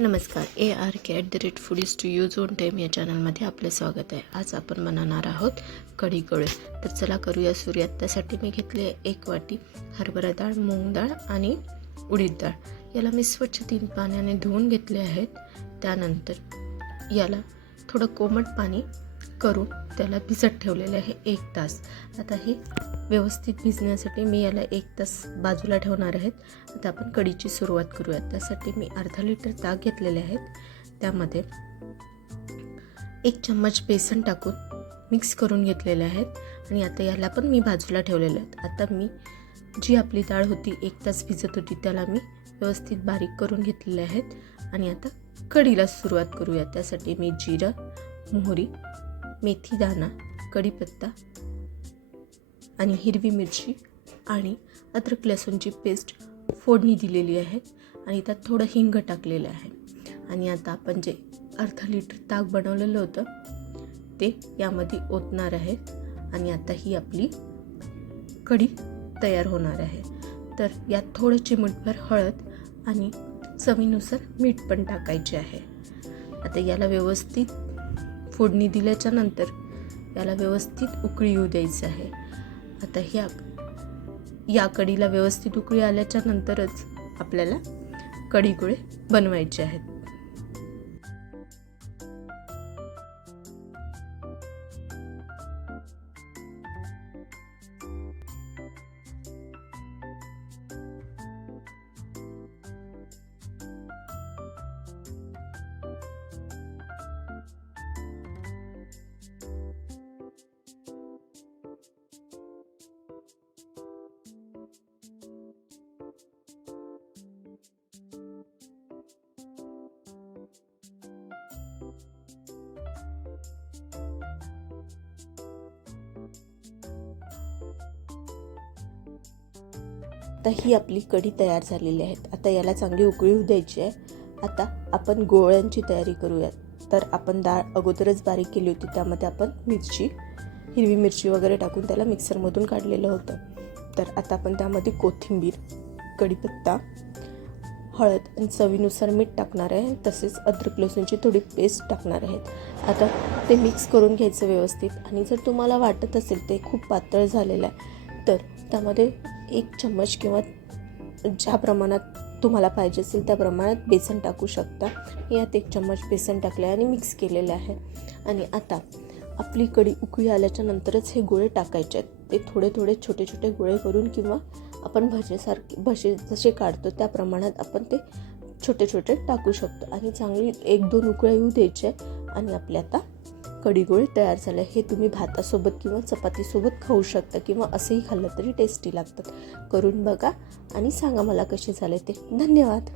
नमस्कार. A R K at the rate food is to use own time या चॅनलमध्ये आपले स्वागत आहे. आज आपण बनवणार आहोत कढी गोळे. तर चला करूया सुरुवात. त्यासाठी मी घेतली आहे एक वाटी हरभरा डाळ मूग डाळ आणि उडीद डाळ. याला मी स्वच्छ तीन पाण्याने धुवून घेतले आहेत. त्यानंतर याला थोडं कोमट पाणी करून त्याला भिजत ठेवलेले आहे एक तास. आता हे व्यवस्थित भिजण्यासाठी मी याला एक तास बाजूला ठेवणार आहेत. आता आपण कढीची सुरुवात करूयात. त्यासाठी मी अर्धा लिटर ताक घेतलेले आहेत. त्यामध्ये एक चम्मच बेसन टाकून मिक्स करून घेतलेले आहेत आणि आता याला पण मी बाजूला ठेवलेले आहेत. आता मी जी आपली डाळ होती एक तास भिजत होती त्याला मी व्यवस्थित बारीक करून घेतलेले आहेत. आणि आता कढीला सुरुवात करूया त्यासाठी मी जिरं मोहरी मेथीदाणा कढीपत्ता आणि हिरवी मिरची आणि अद्रक लसूणची पेस्ट फोडणी दिलेली आहे आणि त्यात थोडं हिंग टाकलेलं आहे. आणि आता आपण जे अर्धा लिटर ताक बनवलेलं होतं ते यामध्ये ओतणार आहे. आणि आता ही आपली कढी तयार होणार आहे. तर यात थोडं चिमटभर हळद आणि चवीनुसार मीठ पण टाकायचे आहे. आता याला व्यवस्थित फोडणी दिल्याच्या नंतर याला व्यवस्थित उकळी येऊ द्यायचं आहे. आता ह्या या कढीला व्यवस्थित उकळी आल्याच्या नंतरच आपल्याला कढी बनवायचे आहेत. आता ही आपली कढी तयार झालेली आहेत. आता याला चांगली उकळी होऊ द्यायची आहे. आता आपण गोळ्यांची तयारी करूयात. तर आपण डाळ अगोदरच बारीक केली होती त्यामध्ये आपण मिरची हिरवी मिरची वगैरे टाकून त्याला मिक्सरमधून काढलेलं होतं. तर आता आपण त्यामध्ये कोथिंबीर कढीपत्ता हळद आणि चवीनुसार मीठ टाकणार आहे. तसेच अद्रक लसूणची थोडी पेस्ट टाकणार आहेत आता ते मिक्स करून घ्यायचं व्यवस्थित. आणि जर तुम्हाला वाटत असेल ते खूप पातळ झालेलं आहे तर त्यामध्ये एक चम्मच किंवा ज्या प्रमाणात तुम्हाला पाहिजे असेल त्या प्रमाणात बेसन टाकू शकता. यात एक चम्मच बेसन टाकलं आहे आणि मिक्स केलेलं आहे. आणि आता आपली कढी उकळी आल्याच्या नंतरच हे गोळे टाकायचे आहेत. ते थोडे थोडे छोटे छोटे गोळे करून किंवा आपण भजेसारखे भजे जसे काढतो त्या प्रमाणात आपण ते छोटे छोटे टाकू शकतो. आणि चांगली एक दोन उकळ्या येऊ द्यायचे आणि आपले आता कढी तयार झाले. हे तुम्ही भातासोबत किंवा चपातीसोबत खाऊ शकता किंवा असंही खाल्लं तरी टेस्टी लागतात. करून बघा आणि सांगा मला कसे झाले ते. धन्यवाद.